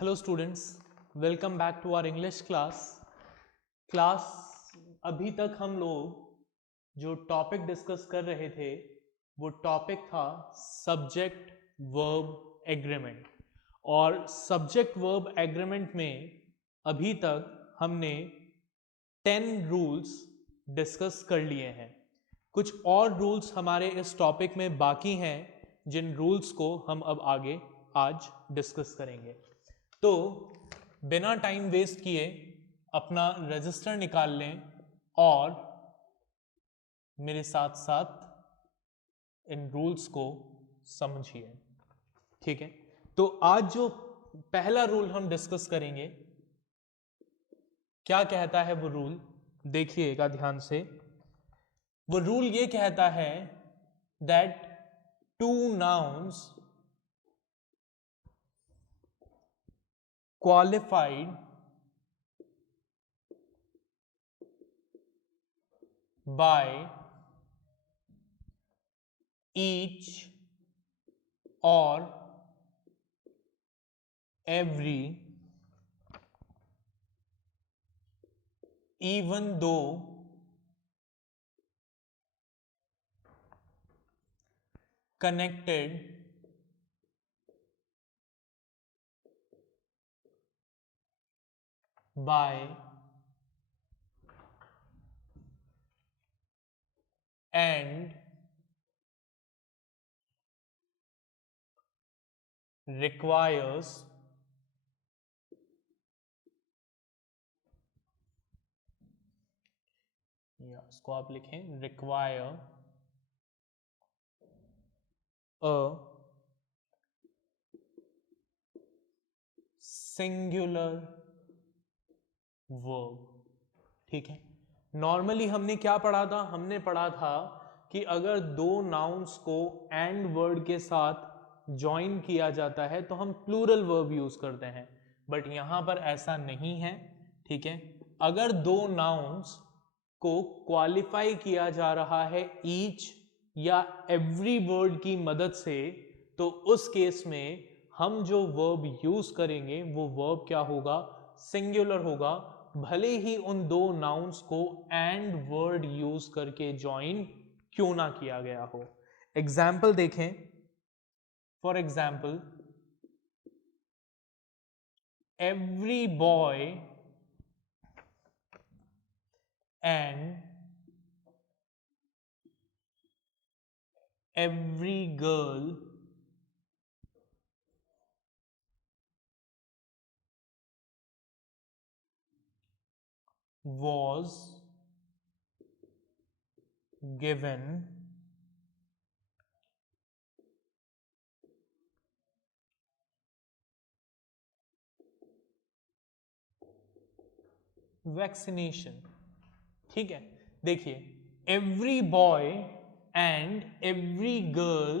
Hello students, welcome back to our English class. अभी तक हम लोग जो टॉपिक डिस्कस कर रहे थे वो टॉपिक था सब्जेक्ट वर्ब एग्रीमेंट। और सब्जेक्ट वर्ब एग्रीमेंट में अभी तक हमने 10 रूल्स डिस्कस कर लिए हैं। कुछ और रूल्स हमारे इस टॉपिक में बाकी हैं जिन रूल्स को हम अब आगे आज डिस्कस करेंगे। तो बिना टाइम वेस्ट किए अपना रजिस्टर निकाल लें और मेरे साथ साथ इन रूल्स को समझिए। ठीक है, तो आज जो पहला रूल हम डिस्कस करेंगे, क्या कहता है वो रूल, देखिएगा ध्यान से। वो रूल ये कहता है that two nouns qualified by each or every even though connected by and requires या इसको आप लिखें require a singular verb। ठीक है, नॉर्मली हमने क्या पढ़ा था? हमने पढ़ा था कि अगर दो नाउन्स को एंड वर्ड के साथ ज्वाइन किया जाता है तो हम प्लूरल वर्ब यूज करते हैं, बट यहां पर ऐसा नहीं है। ठीक है, अगर दो नाउन्स को क्वालिफाई किया जा रहा है ईच या एवरी वर्ड की मदद से, तो उस केस में हम जो वर्ब यूज करेंगे वो वर्ब क्या होगा? सिंगुलर होगा, भले ही उन दो नाउन्स को एंड वर्ड यूज करके ज्वाइन क्यों ना किया गया हो। एग्जाम्पल देखें। For example, every boy and every girl was given vaccination. ठीक है, देखिए, every boy and every girl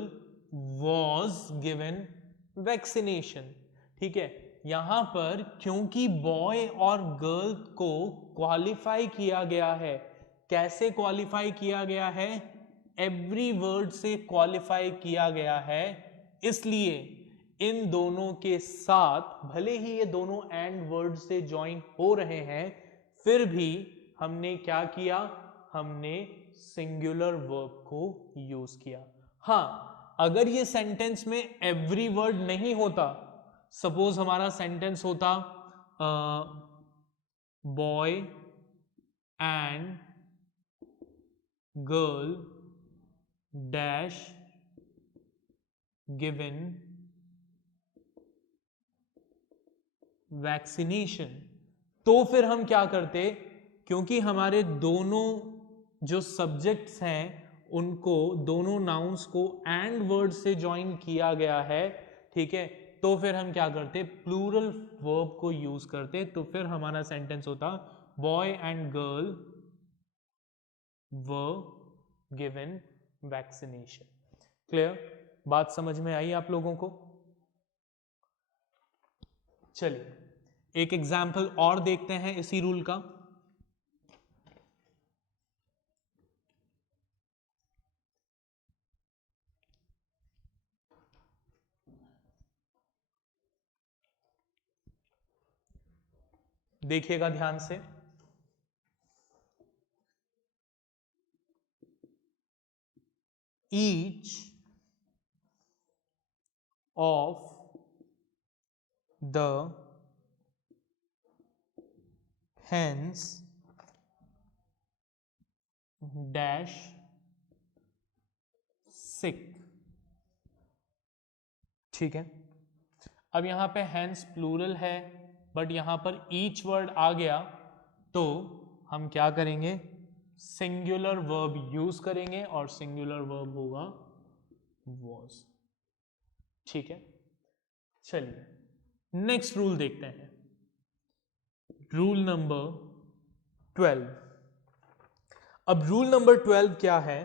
was given vaccination. ठीक है, यहां पर क्योंकि बॉय और गर्ल को क्वालिफाई किया गया है, कैसे क्वालिफाई किया गया है? एवरी वर्ड से क्वालिफाई किया गया है, इसलिए इन दोनों के साथ भले ही ये दोनों एंड वर्ड से ज्वाइन हो रहे हैं, फिर भी हमने क्या किया? हमने सिंगुलर वर्ब को यूज किया। हां, अगर ये सेंटेंस में एवरी वर्ड नहीं होता, सपोज हमारा सेंटेंस होता boy and girl dash given vaccination, तो फिर हम क्या करते? क्योंकि हमारे दोनों जो सब्जेक्ट्स हैं उनको, दोनों नाउन्स को एंड वर्ड से ज्वाइन किया गया है, ठीक है, तो फिर हम क्या करते? प्लूरल वर्ब को यूज करते। तो फिर हमारा सेंटेंस होता boy and girl were given vaccination. Clear? बात समझ में आई आप लोगों को? चलिए एक एग्जाम्पल और देखते हैं इसी रूल का। देखिएगा ध्यान से, each of the hens dash sick। ठीक है, अब यहां पे hens प्लूरल है, बट यहां पर ईच वर्ड आ गया, तो हम क्या करेंगे, सिंगुलर वर्ब यूज करेंगे, और सिंगुलर वर्ब होगा was। ठीक है, चलिए नेक्स्ट रूल देखते हैं, रूल नंबर 12। अब रूल नंबर 12 क्या है,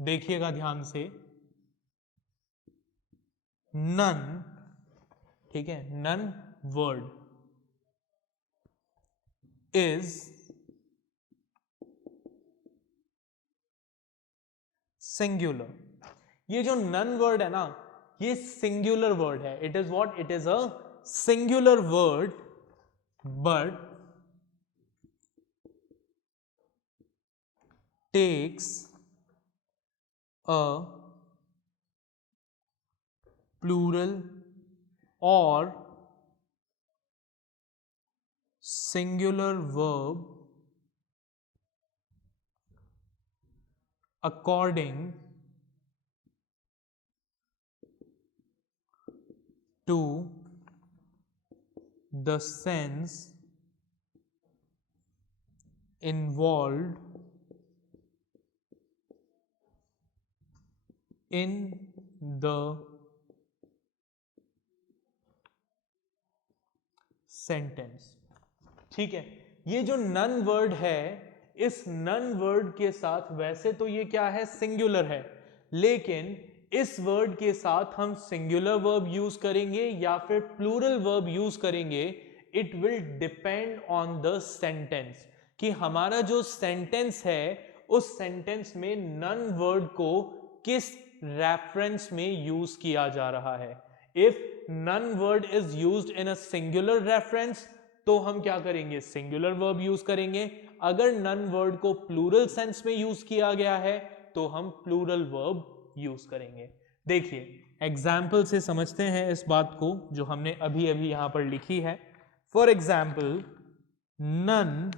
देखिएगा ध्यान से, नन, ठीक है, नन वर्ड इज सिंगुलर। ये जो नन वर्ड है ना, ये सिंगुलर वर्ड है, it is what, it is a singular word, but takes a plural or singular verb according to the sense involved in the sentence। ठीक है, ये जो नन वर्ड है, इस नन वर्ड के साथ वैसे तो ये क्या है, सिंगुलर है, लेकिन इस वर्ड के साथ हम सिंगुलर वर्ब यूज करेंगे या फिर प्लूरल वर्ब यूज करेंगे, it will depend on the sentence, कि हमारा जो सेंटेंस है उस सेंटेंस में नन वर्ड को किस रेफरेंस में यूज किया जा रहा है। If none word is used in a singular reference, तो हम क्या करेंगे, सिंगुलर वर्ब यूज करेंगे। अगर नन वर्ड को प्लूरल सेंस में यूज किया गया है तो हम प्लूरल वर्ब यूज करेंगे। देखिए एग्जाम्पल से समझते हैं इस बात को जो हमने अभी अभी यहां पर लिखी है। For example, none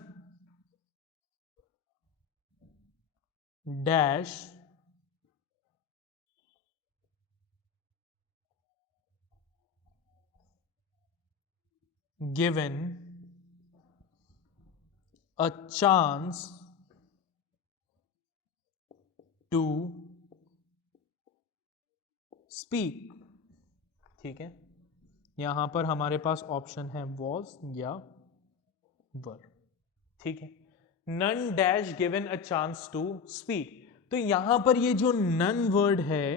dash given a chance to speak। ठीक है, यहां पर हमारे पास ऑप्शन है was या were। ठीक है, none dash given a chance to speak. तो यहां पर ये जो नन वर्ड है,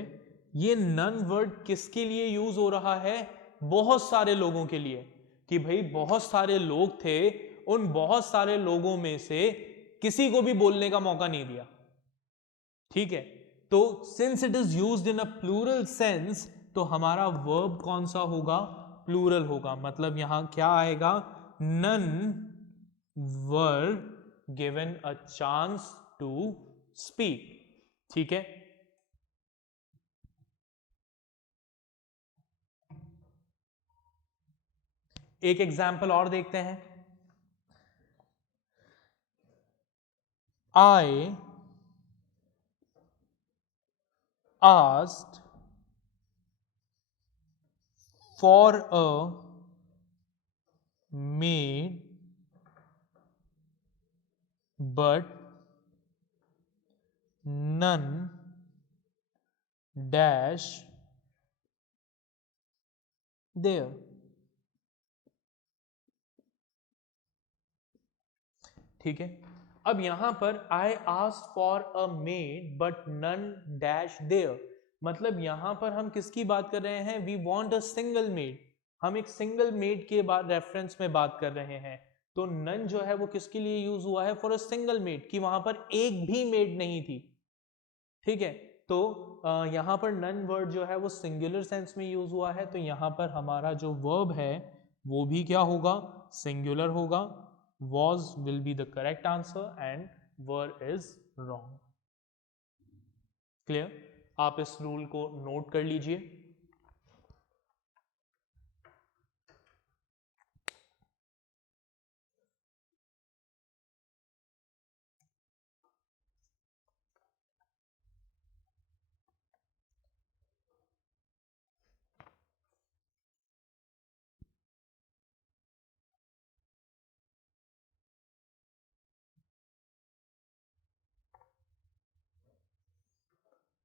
ये नन वर्ड किसके लिए यूज हो रहा है, बहुत सारे लोगों के लिए, कि भाई बहुत सारे लोग थे, उन बहुत सारे लोगों में से किसी को भी बोलने का मौका नहीं दिया। ठीक है, तो since it is used in a plural sense, तो हमारा वर्ब कौन सा होगा, प्लूरल होगा। मतलब यहां क्या आएगा, none were given a chance to speak. ठीक है, एक एग्जाम्पल और देखते हैं। I asked for a maid, but none dash there। ठीक है, अब यहां पर I asked for a maid but none dash there, मतलब यहां पर हम किसकी बात कर रहे हैं, we want a single maid, हम एक सिंगल मेड के बाद रेफरेंस में बात कर रहे हैं। तो नन जो है वो किसके लिए यूज हुआ है, फॉर अ सिंगल मेड, कि वहां पर एक भी मेड नहीं थी। ठीक है, तो यहां पर नन वर्ड जो है वो सिंगुलर सेंस में यूज हुआ है, तो यहां पर हमारा जो वर्ब है वो भी क्या होगा, सिंगुलर होगा। was will be the correct answer and were is wrong. Clear? आप इस रूल को नोट कर लीजिए.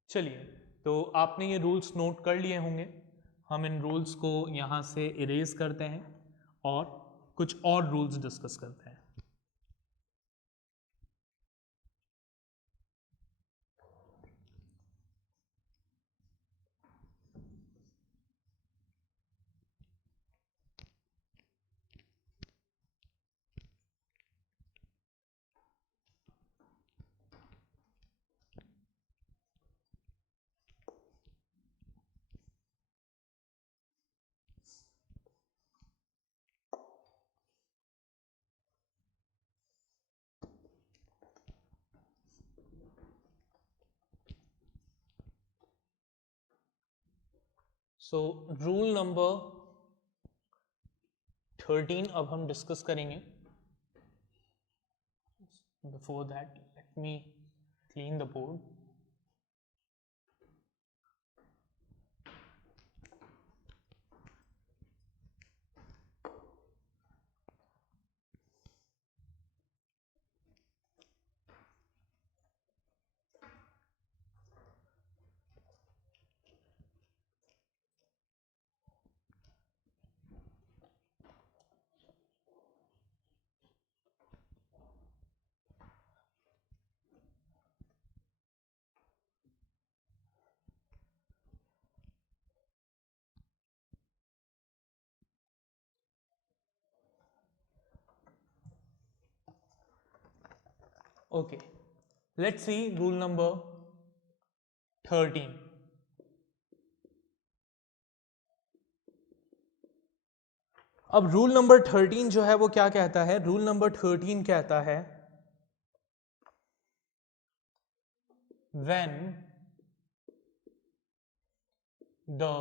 चलिए, तो आपने ये रूल्स नोट कर लिए होंगे. हम इन रूल्स को यहाँ से इरेज करते हैं और कुछ और रूल्स डिस्कस करते हैं. सो रूल नंबर 13 अब हम डिस्कस करेंगे. Before that let me clean the board. Okay, let's see rule number 13. अब रूल नंबर 13 जो है वो क्या कहता है? रूल नंबर 13 कहता है when the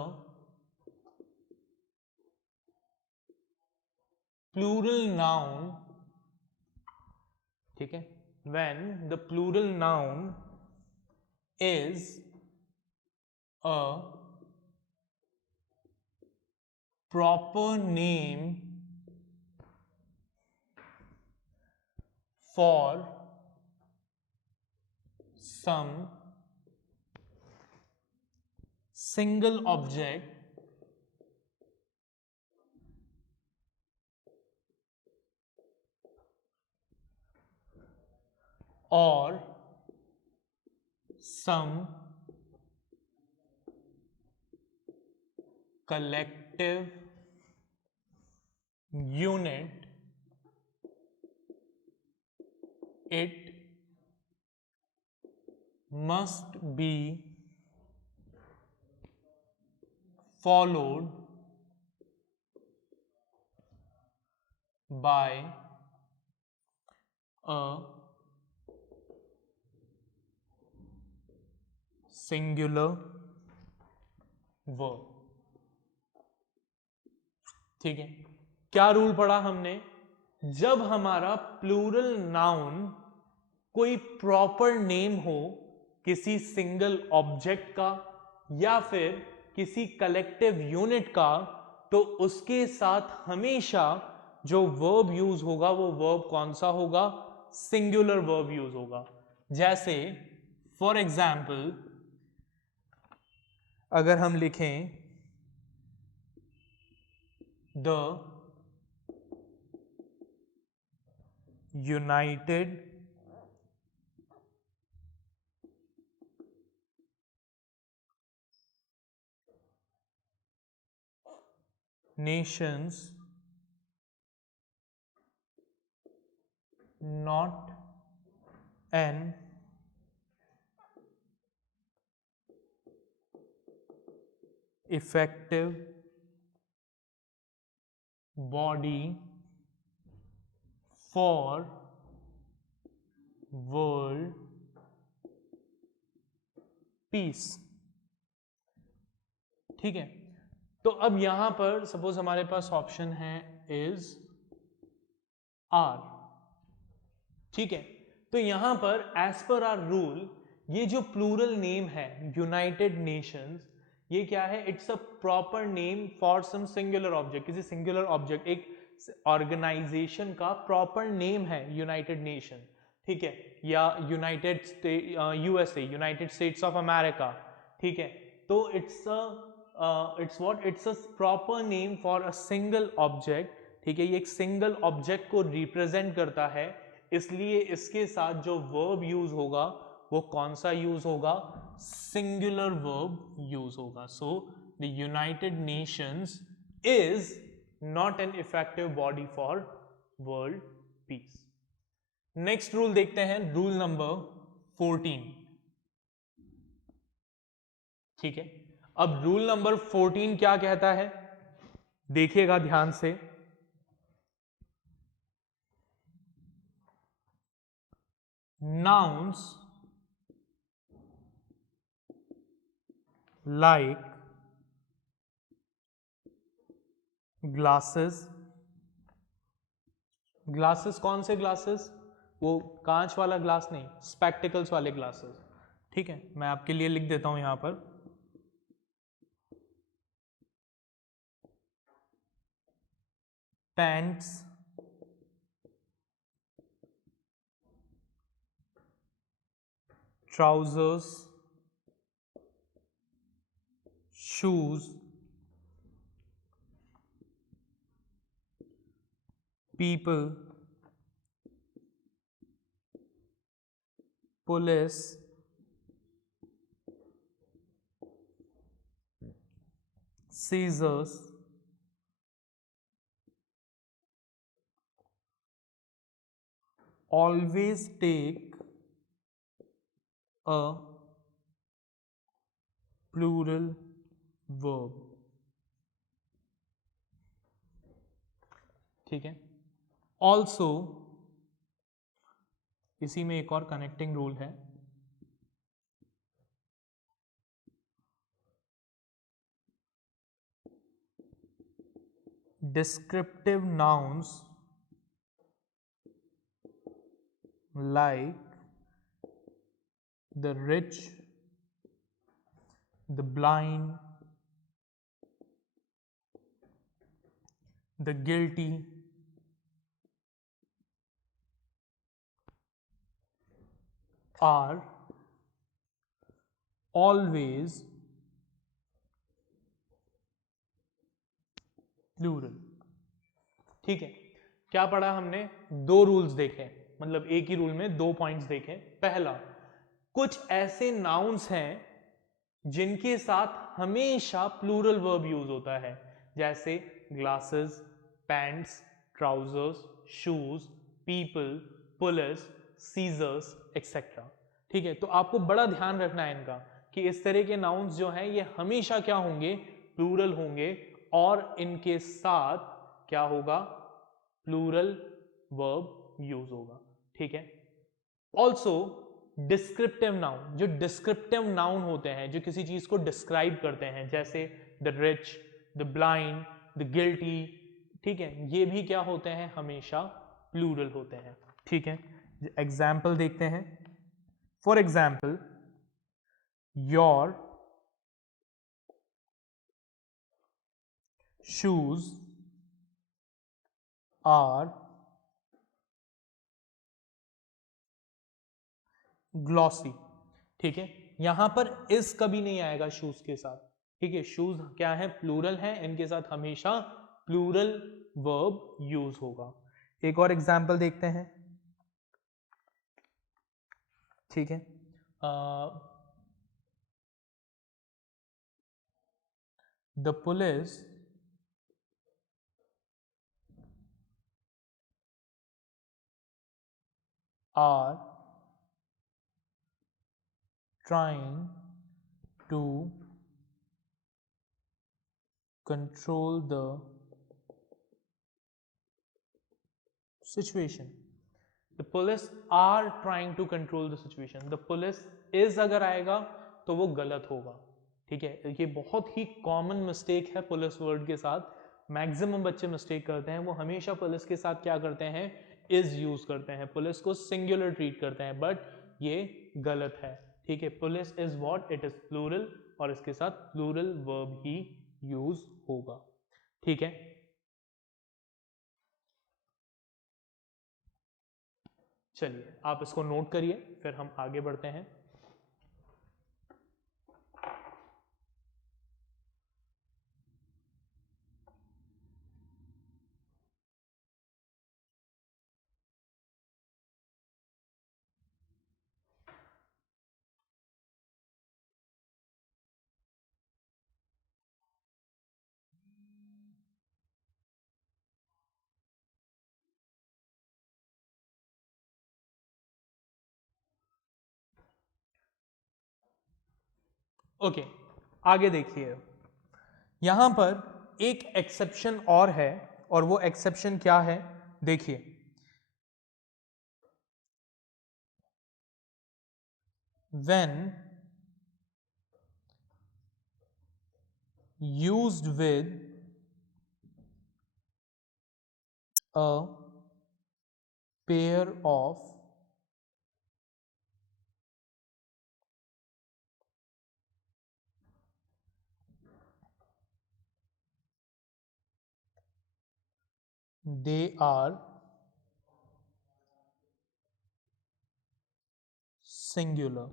plural noun, ठीक है, when the plural noun is a proper name for some single object or some collective unit, it must be followed by a singular verb. ठीक है, क्या रूल पढ़ा हमने? जब हमारा प्लूरल नाउन कोई प्रॉपर नेम हो किसी सिंगल ऑब्जेक्ट का या फिर किसी कलेक्टिव यूनिट का, तो उसके साथ हमेशा जो वर्ब यूज होगा वो वर्ब कौन सा होगा? सिंगुलर वर्ब यूज होगा. जैसे फॉर एग्जाम्पल अगर हम लिखें the United Nations not an effective body for world peace. ठीक है, तो अब यहां पर सपोज हमारे पास ऑप्शन है इज आर। ठीक है, तो यहां पर एज पर आर रूल ये जो प्लूरल नेम है यूनाइटेड नेशंस, ये क्या है, it's a proper name for some singular object, किसी सिंगुलर ऑब्जेक्ट, एक ऑर्गेनाइजेशन का प्रॉपर नेम है यूनाइटेड नेशन। ठीक है, या United USA, United States of America. ठीक है, तो it's a proper name for a single object. ठीक है, ये एक सिंगल ऑब्जेक्ट को रिप्रेजेंट करता है, इसलिए इसके साथ जो वर्ब यूज होगा वो कौन सा यूज होगा, सिंगुलर वर्ब यूज होगा। So the United Nations is not an effective body for world peace. Next rule देखते हैं, रूल नंबर 14। ठीक है, अब रूल नंबर 14 क्या कहता है, देखिएगा ध्यान से। nouns like glasses, ग्लासेस कौन से ग्लासेस, वो कांच वाला ग्लास नहीं, स्पेक्टिकल्स वाले ग्लासेस। ठीक है, मैं आपके लिए लिख देता हूं यहां पर, pants, trousers, shoes, people, police, scissors, always take a plural verb। ठीक है, ऑल्सो इसी में एक और कनेक्टिंग रूल है, descriptive nouns like the rich, the blind, the guilty, are always plural. ठीक है, क्या पढ़ा हमने, दो रूल्स देखे, मतलब एक ही रूल में दो पॉइंट्स देखे। पहला, कुछ ऐसे नाउन्स हैं जिनके साथ हमेशा प्लूरल वर्ब यूज होता है, जैसे glasses, pants, trousers, shoes, people, police, scissors etcetera. ठीक है, तो आपको बड़ा ध्यान रखना है इनका, कि इस तरह के नाउन्स जो हैं ये हमेशा क्या होंगे, प्लूरल होंगे, और इनके साथ क्या होगा, प्लूरल वर्ब यूज होगा। ठीक है, ऑल्सो डिस्क्रिप्टिव नाउन, जो डिस्क्रिप्टिव नाउन होते हैं, जो किसी चीज को डिस्क्राइब करते हैं, जैसे the rich, the blind, the guilty. ठीक है, ये भी क्या होते हैं, हमेशा प्लूरल होते हैं। ठीक है, एग्जाम्पल देखते हैं। For example, your shoes are glossy. ठीक है, यहां पर इस कभी नहीं आएगा शूज के साथ। ठीक है, शूज क्या है, प्लूरल है, इनके साथ हमेशा प्लूरल वर्ब यूज होगा। एक और एग्जांपल देखते हैं। ठीक है, the police are trying to control the situation, the police are trying to control the situation, the police is अगर आएगा तो वो गलत होगा, ठीक है। ये बहुत ही कॉमन मिस्टेक है पुलिस वर्ड के साथ, मैक्सिमम बच्चे मिस्टेक करते हैं, वो हमेशा पुलिस के साथ क्या करते हैं, इज यूज करते हैं, पुलिस को सिंगुलर ट्रीट करते हैं, बट ये गलत है, ठीक है। Police is what, it is plural, और इसके साथ प्लूरल वर्ब ही यूज होगा, ठीक है। चलिए आप इसको नोट करिए, फिर हम आगे बढ़ते हैं। ओके, आगे देखिए, यहां पर एक एक्सेप्शन और है, और वो एक्सेप्शन क्या है, देखिए, when used with a pair of they are singular,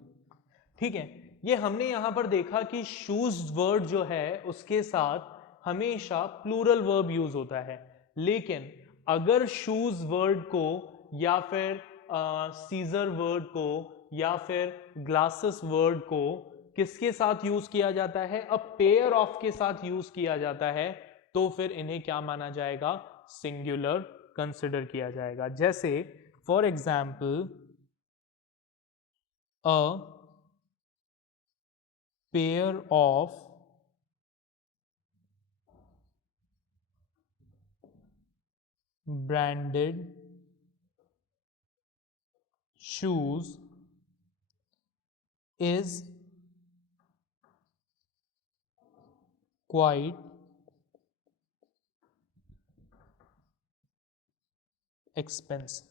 ठीक है। ये हमने यहां पर देखा कि शूज वर्ड जो है उसके साथ हमेशा प्लूरल वर्ब यूज होता है, लेकिन अगर शूज वर्ड को या फिर सीजर वर्ड को या फिर ग्लासेस वर्ड को किसके साथ यूज किया जाता है, अ पेयर ऑफ के साथ यूज किया जाता है, तो फिर इन्हें क्या माना जाएगा, सिंगुलर कंसिडर किया जाएगा। जैसे for example a pair of branded shoes is quite expensive,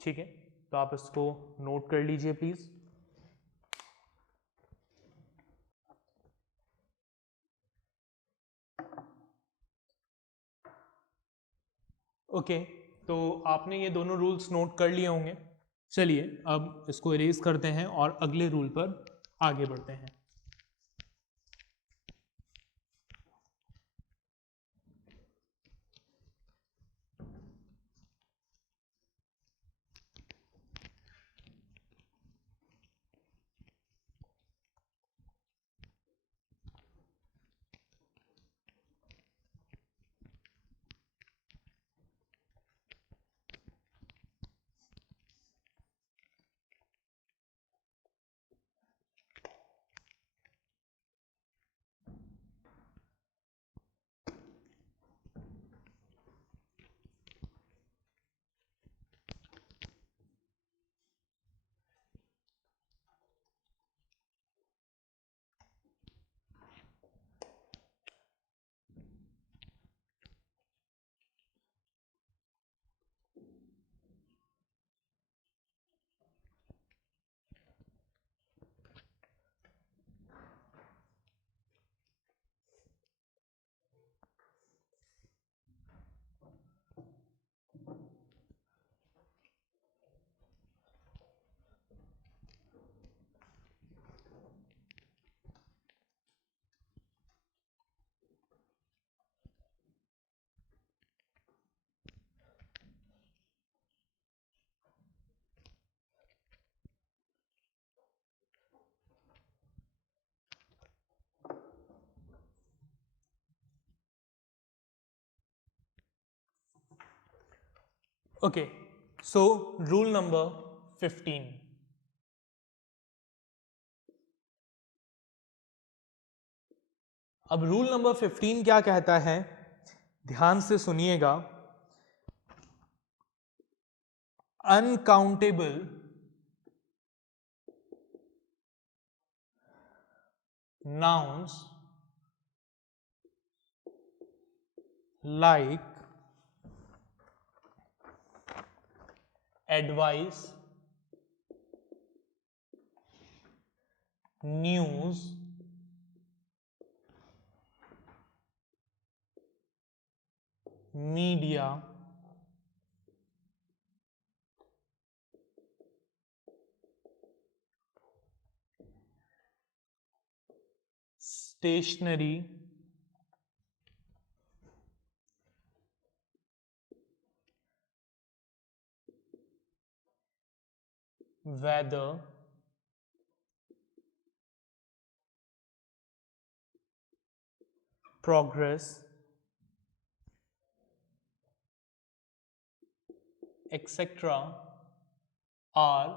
ठीक है। तो आप इसको नोट कर लीजिए प्लीज। ओके, तो आपने ये दोनों रूल्स नोट कर लिए होंगे। चलिए अब इसको इरेज करते हैं और अगले रूल पर आगे बढ़ते हैं। ओके, सो रूल नंबर 15, अब रूल नंबर 15 क्या कहता है, ध्यान से सुनिएगा। uncountable nouns like advice, news, media, stationery, weather, progress, etc. are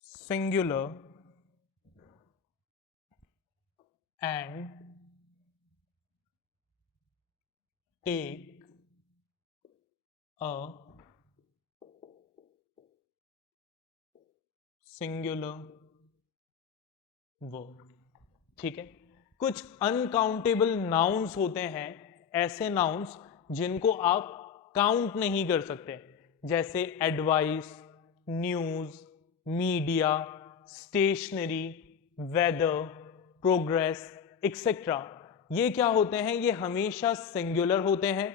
singular and take a singular verb. ठीक है, कुछ अनकाउंटेबल नाउन्स होते हैं, ऐसे नाउन्स जिनको आप काउंट नहीं कर सकते, जैसे advice, news, media, stationery, weather, progress etcetera. ये क्या होते हैं? ये हमेशा सिंगुलर होते हैं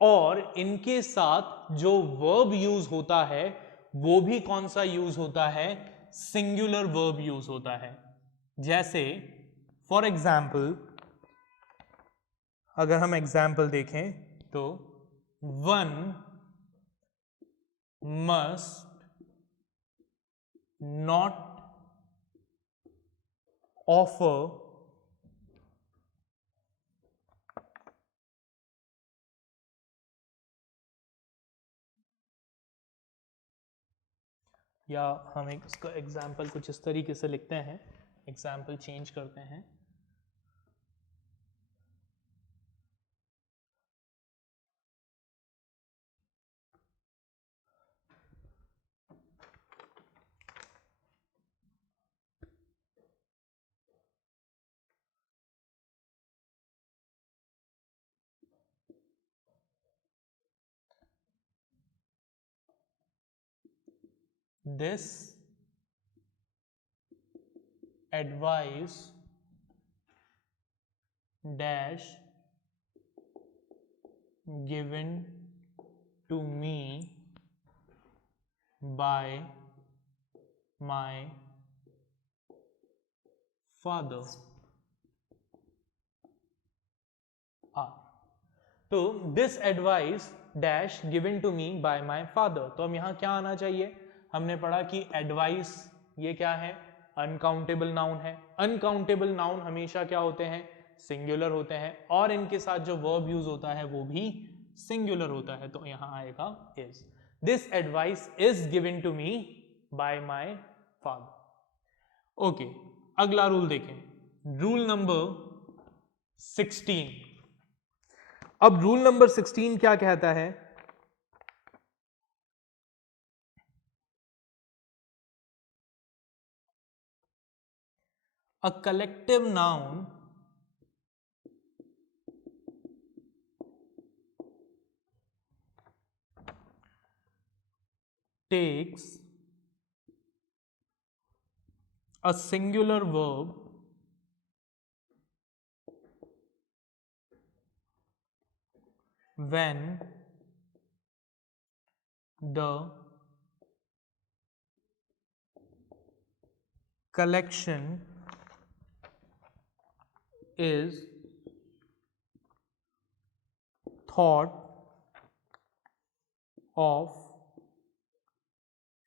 और इनके साथ जो वर्ब यूज होता है वो भी कौन सा यूज होता है? सिंगुलर वर्ब यूज होता है. जैसे फॉर एग्जाम्पल अगर हम एग्जाम्पल देखें तो वन मस्ट नॉट ऑफर या हम एक इसका एग्जाम्पल कुछ इस तरीके से लिखते हैं, एग्जाम्पल चेंज करते हैं. This advice dash given to me by my father. तो this advice dash given to me by my father. तो अब यहां क्या आना चाहिए? हमने पढ़ा कि एडवाइस ये क्या है? अनकाउंटेबल नाउन है. अनकाउंटेबल नाउन हमेशा क्या होते हैं? सिंगुलर होते हैं और इनके साथ जो वर्ब यूज होता है वो भी सिंगुलर होता है. तो यहां आएगा is. This advice is given to me by my father. Okay, अगला रूल देखें, रूल नंबर 16. अब रूल नंबर 16 क्या कहता है? A collective noun takes a singular verb when the collection is thought of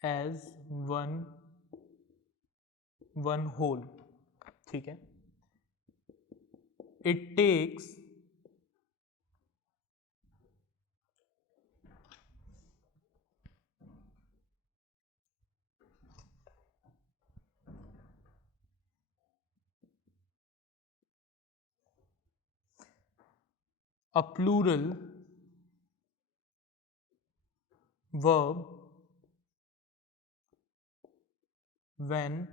as one whole. ठीक है, it takes a plural verb when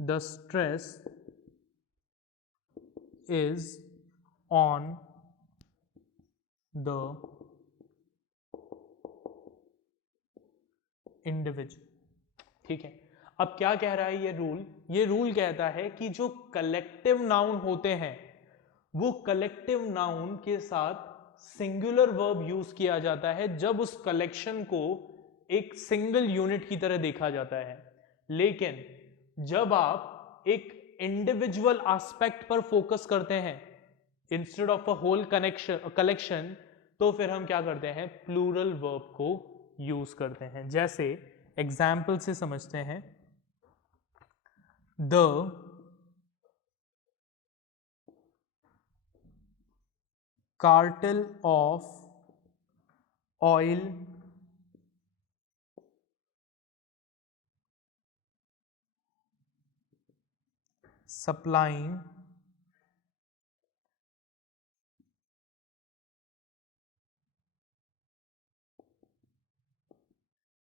the stress is on the individual। ठीक है, अब क्या कह रहा है ये रूल कहता है कि जो कलेक्टिव नाउन होते हैं वो कलेक्टिव नाउन के साथ सिंगुलर वर्ब यूज किया जाता है जब उस कलेक्शन को एक सिंगल यूनिट की तरह देखा जाता है। लेकिन जब आप एक इंडिविजुअल एस्पेक्ट पर फोकस करते हैं instead of a whole collection, तो फिर हम क्या करते हैं, प्लूरल वर्ब को यूज करते हैं। जैसे एग्जाम्पल से समझते हैं, the cartel of oil supplying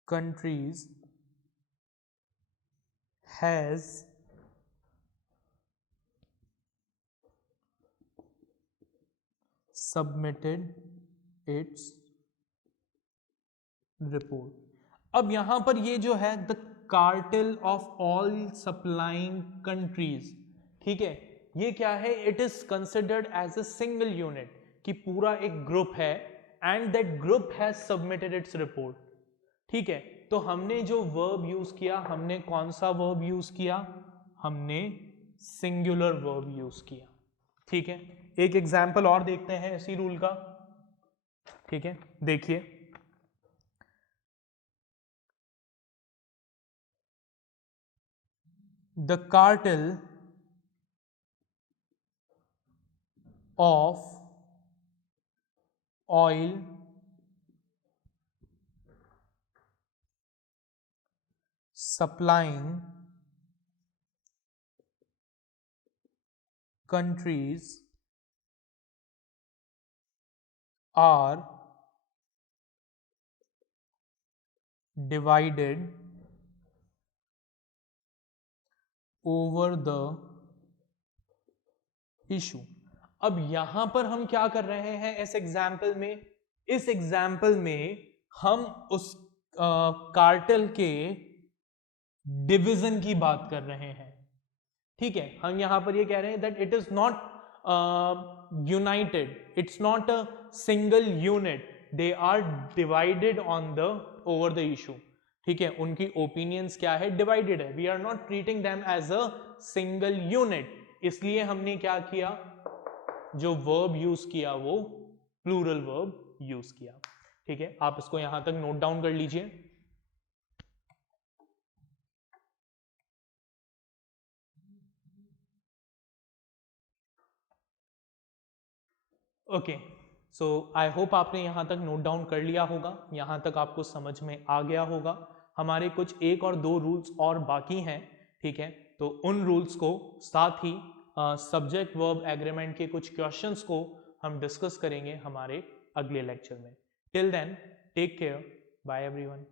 countries has submitted its report। अब यहां पर ये जो है the cartel of all supplying countries, ठीक है, ये क्या है, it is considered as a single unit कि पूरा एक ग्रुप है and that group has submitted its report. ठीक है, तो हमने जो वर्ब यूज किया, हमने कौन सा वर्ब यूज किया, हमने सिंगुलर वर्ब यूज किया। ठीक है, एक एग्जाम्पल और देखते हैं इसी रूल का। ठीक है, देखिए, the cartel of oil supplying countries are divided over the issue। अब यहां पर हम क्या कर रहे हैं इस एग्जाम्पल में, इस एग्जाम्पल में हम उस कार्टेल के डिवीजन की बात कर रहे हैं। ठीक है, हम यहां पर ये कह रहे हैं that it is not united, it's not a single unit, they are divided on the over the issue. ठीक है, उनकी ओपिनियंस क्या है, डिवाइडेड है, we are not treating them as a single unit. इसलिए हमने क्या किया, जो वर्ब यूज किया वो प्लूरल वर्ब यूज किया। ठीक है, आप इसको यहां तक नोट डाउन कर लीजिए। ओके, सो आई होप आपने यहाँ तक नोट डाउन कर लिया होगा, यहाँ तक आपको समझ में आ गया होगा। हमारे कुछ एक और दो रूल्स और बाकी हैं। ठीक है, तो उन रूल्स को साथ ही सब्जेक्ट वर्ब एग्रीमेंट के कुछ क्वेश्चंस को हम डिस्कस करेंगे हमारे अगले लेक्चर में। Till then take care, bye everyone.